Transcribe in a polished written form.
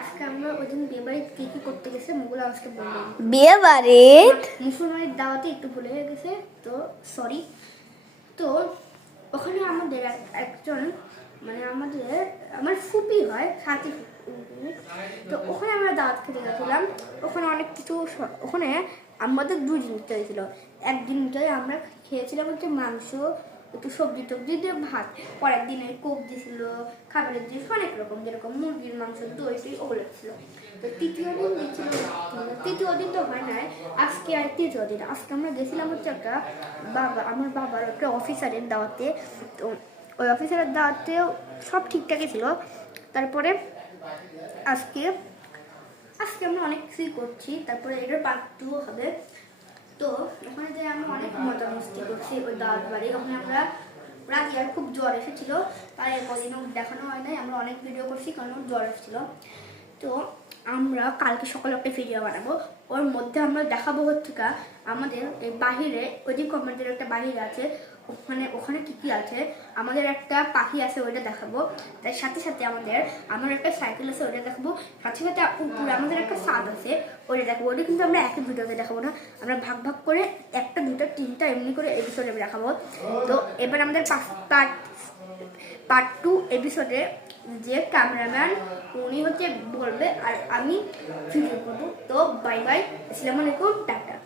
আজকে আমরা ওই দিন বিয়ে বাড়ি কি করতে গেছে মুগুলো আজকে বলবো। বিয়ে বাড়ি মুসলমানের দাওয়াতে একটু ভুলে গেছে, তো সরি। তো ওখানে আমাদের একজন মানে আমার ফুপি হয় সাথী, তো ওখানে আমরা দাওয়াত খেতে গেছিলাম। ওখানে অনেক কিছু, ওখানে আমাদের 2 দিন হয়েছিল। একদিনটাই আমরা খেয়েছিলাম হচ্ছে মাংস, একটু সবজি টবজি দিয়ে ভাত। পরের দিনে কোক দিয়েছিল, খাবারের জিনিস অনেক রকম, যেরকম মুরগির মাংস, দই ওগুলো ছিল। তো তৃতীয় দিন দিচ্ছিল, তৃতীয় দিন তো হয় নাই, আজকে আর তৃতীয় দিন। আজকে আমরা গেছিলাম হচ্ছে আমার বাবার একটা অফিসারের দাওয়াতে। তো ওই অফিসারের দাওয়াতেও সব ঠিকঠাকই ছিল। তারপরে আজকে আমরা অনেক কিছুই করছি। তারপরে এটার পার্ট 2 হবে। তো ওখানে যে আমি অনেক মজা মস্তি করছি ওই দাওয়াত বাড়ি। ওখানে আমরা রাতে আর খুব জ্বর এসেছিল, তাই কদিনও দেখানো হয় নাই। আমরা অনেক ভিডিও করছি কারণ ওর জ্বর এসেছিল। তো আমরা কালকে সকালে একটা ভিডিও বানাবো, ওর মধ্যে আমরা দেখাবো হচ্ছে আমাদের এই বাহিরে, ওই যে কমেন্টের একটা বাহিরে আছে, ওখানে কি কি আছে। আমাদের একটা পাখি আছে, ওইটা দেখাবো। তার সাথে সাথে আমার একটা সাইকেল আছে, ওইটা দেখাবো। সাথে সাথে উপরে আমাদের একটা ছাদ আছে, ওইটা দেখাবো। ওইটা কিন্তু আমরা একই ভিডিওতে দেখাবো না, আমরা ভাগ ভাগ করে 1টা 2টা 3টা এমনি করে এপিসোডে দেখাবো। তো এবার আমাদের পার্ট 2 এপিসোডে যে ক্যামেরাম্যান উনি হচ্ছে বলবে আর আমি ভিডিও করবো। তো বাই বাই, আসসালামু আলাইকুম, টাটা।